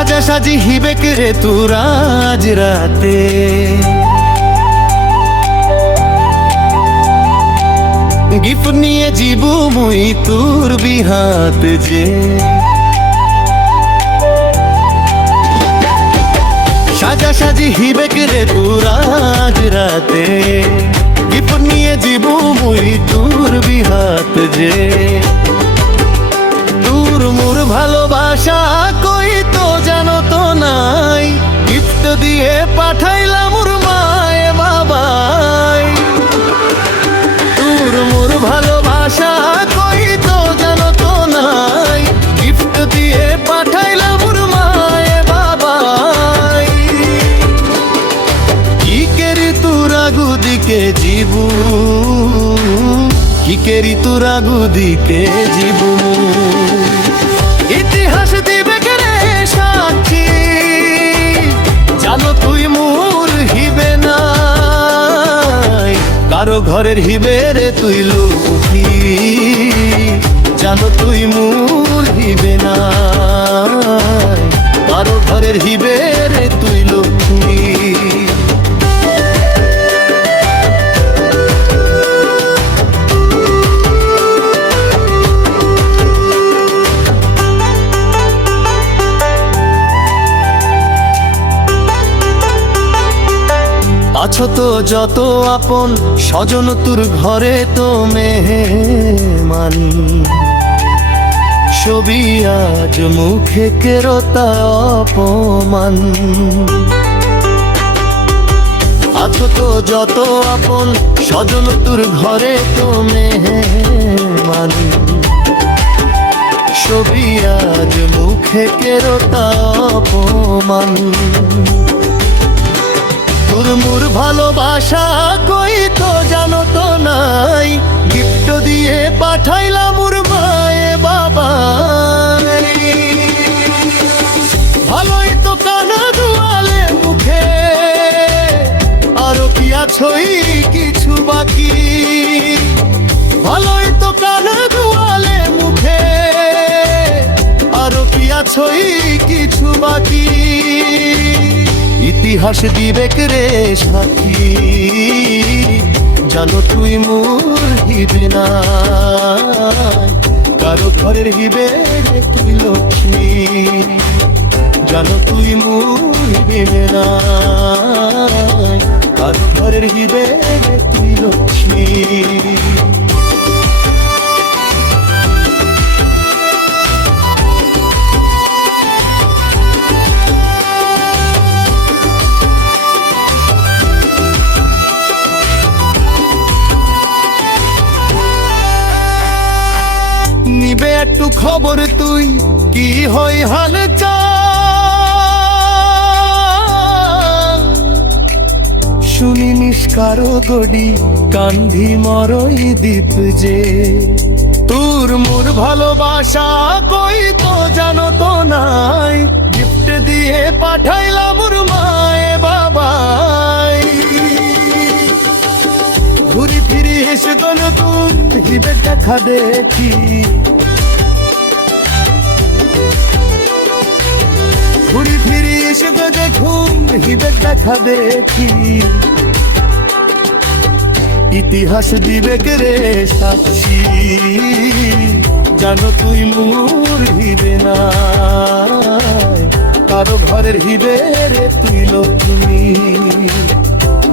সাজা সাজি হিবে রে তোরা আজ রাতে গিফট নিয়ে জীবু মুই তোর বিহাত যে সাজা সাজি হিবে রে তোরা আজ রাতে গিফট নিয়ে জীবু মুই তোর বিহাত যে তোর মোর ভালোবাসা কই তো জানো তো নাই গিফট দিয়ে পাঠাইলাম মোর মায়ে বাবাই তোর মোর ভালোবাসা কই তো জানো তো নাই গিফট দিয়ে পাঠাইলাম মোর মায়ে বাবাই কি কেরি তোরা গুদিকে জীবু কি কেরি তোরা গুদিকে জীবু ইতিহাস দিবে রে সাক্ষী জানো তুই মোর হিবে নাই কারো ঘরের হিবে রে তুই লক্ষ্মী জানো তুই মোর হিবে নাই কারো ঘরের হিবে রে তুই লক্ষ্মী আছো তো যত আপন স্বজন তোর ঘরে তো মেহমান ছবি আজ মুখে কেরতা অপমান আছো তো যত আপন স্বজন তোর ঘরে তো মেহমান ছবি আজ মুখে কেরতা অপমান তোর মোর ভালোবাসা কই তো জানো তো নাই গিফট দিয়ে পাঠাইলাম মোর মায়ে বাবা ভালোই তো কানা দুয়ালে মুখে আরো কি আছোই কিছু বাকি ভালোই তো কানা দুয়ালে মুখে আরো কি আছোই কিছু বাকি ইতিহাস দিবে রে সাক্ষী জানো তুই মোর হিবে নাই কারো ঘরের হিবে রে তুই লক্ষ্মী জানো তুই মোর হিবে নাই কারো ঘরের হিবে রে তুই লক্ষ্মী নিবে একটু খবর তুই কি হই হাল শুনি নিষ্কারো গডি কান্ধি মরই দীপ যে তোর মোর ভালোবাসা কই তো জানো তো নাই গিফট দিয়ে পাঠাইলাম মোর মায়ে বাবাই ঘুরি ফিরি এসে তো নতুন হিবে দেখা দেখি ঘুরি ফিরি এসে তো দেখুন হিবে দেখা দেখি ইতিহাস দিবে রে সাক্ষী জানো তুই মোর হিবে নাই কারো ঘরের হিবে রে তুই লক্ষ্মী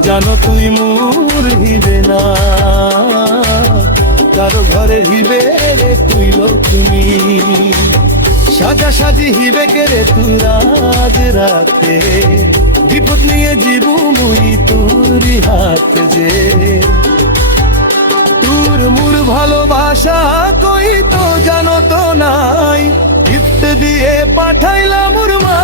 জানো তুই মোর হিবে না কারো ঘরের হিবে রে তুই লক্ষ্মী সাজা সাজি হিবে রে তোরা আজ রাতে বিপদ নিয়ে জীবু মুই তোর হাত যে তোর মোর ভালোবাসা কই তো জানো তো নাই গিফট দিয়ে পাঠাইলাম মোর মা